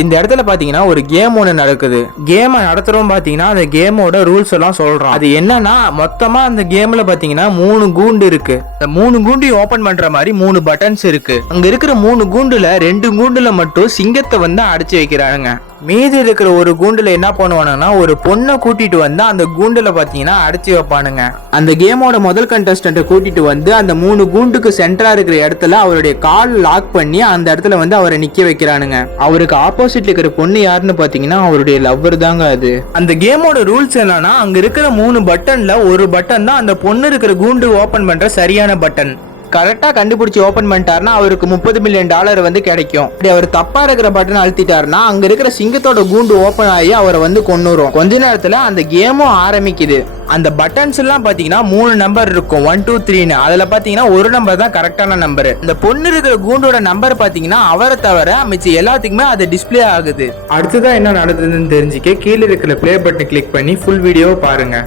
இந்த இடத்துல பாத்தீங்கன்னா ஒரு கேம் ஒன்று நடக்குது. கேமை நடத்துறோம் பாத்தீங்கன்னா அந்த கேமோட ரூல்ஸ் எல்லாம் சொல்றோம். அது என்னன்னா மொத்தமா அந்த கேம்ல பாத்தீங்கன்னா 3 கூண்டு இருக்கு. இந்த 3 கூண்டையும் ஓபன் பண்ற மாதிரி 3 பட்டன்ஸ் இருக்கு. அங்க இருக்கிற 3 கூண்டுல 2 கூண்டுல மட்டும் சிங்கத்தை வந்து அடைச்சு வைக்கிறாங்க. மீதி இருக்கிற ஒரு கூண்டுல என்ன பண்ணுவானுங்கன்னா ஒரு பொண்ணை கூட்டிட்டு வந்து அந்த கூண்டுல பாத்தீங்கன்னா அடைச்சி வைப்பானுங்க. அந்த கேமோட முதல் கண்டஸ்டன்ட்டை கூட்டிட்டு வந்து அந்த 3 கூண்டுக்கு சென்டரா இருக்கிற இடத்துல அவருடைய கால் லாக் பண்ணி அந்த இடத்துல வந்து அவரை நிக்க வைக்கிறானுங்க. அவருக்கு ஆப்போசிட்ல இருக்கிற பொண்ணு யாருன்னு பாத்தீங்கன்னா அவருடைய லவ்வர் தாங்க அது. அந்த கேமோட ரூல்ஸ் என்னன்னா அங்க இருக்கிற 3 பட்டன்ல ஒரு பட்டன் தான் அந்த பொண்ணு இருக்கிற கூண்டு ஓபன் பண்ற சரியான பட்டன். கரெக்டா கண்டுபிடிச்சு ஓபன் பண்ணிட்டாருன்னா அவருக்கு $30 மில்லியன் வந்து கிடைக்கும். அவர் தப்பா இருக்கிற பட்டன் அழுத்திட்டாருன்னா அங்க இருக்கிற சிங்கத்தோட கூண்டு ஓபன் ஆகி அவரை வந்து கொன்னுரும். கொஞ்ச நேரத்துல அந்த கேமும் ஆரம்பிக்குது. அந்த பட்டன்ஸ் எல்லாம் பாத்தீங்கன்னா 3 நம்பர் இருக்கும், 1 2 3ன்னு. அதுல பாத்தீங்கன்னா ஒரு நம்பர் தான் கரெக்டான நம்பர். இந்த பொண்ணு இருக்கிற கூண்டோட நம்பர் பாத்தீங்கன்னா அவரை தவிர மிச்சம் எல்லாத்துக்குமே அது டிஸ்பிளே ஆகுது. அடுத்ததான் என்ன நடந்ததுன்னு தெரிஞ்சுக்க கீழே இருக்கிற பிளே பட்டனை கிளிக் பண்ணி ஃபுல் வீடியோவை பாருங்க.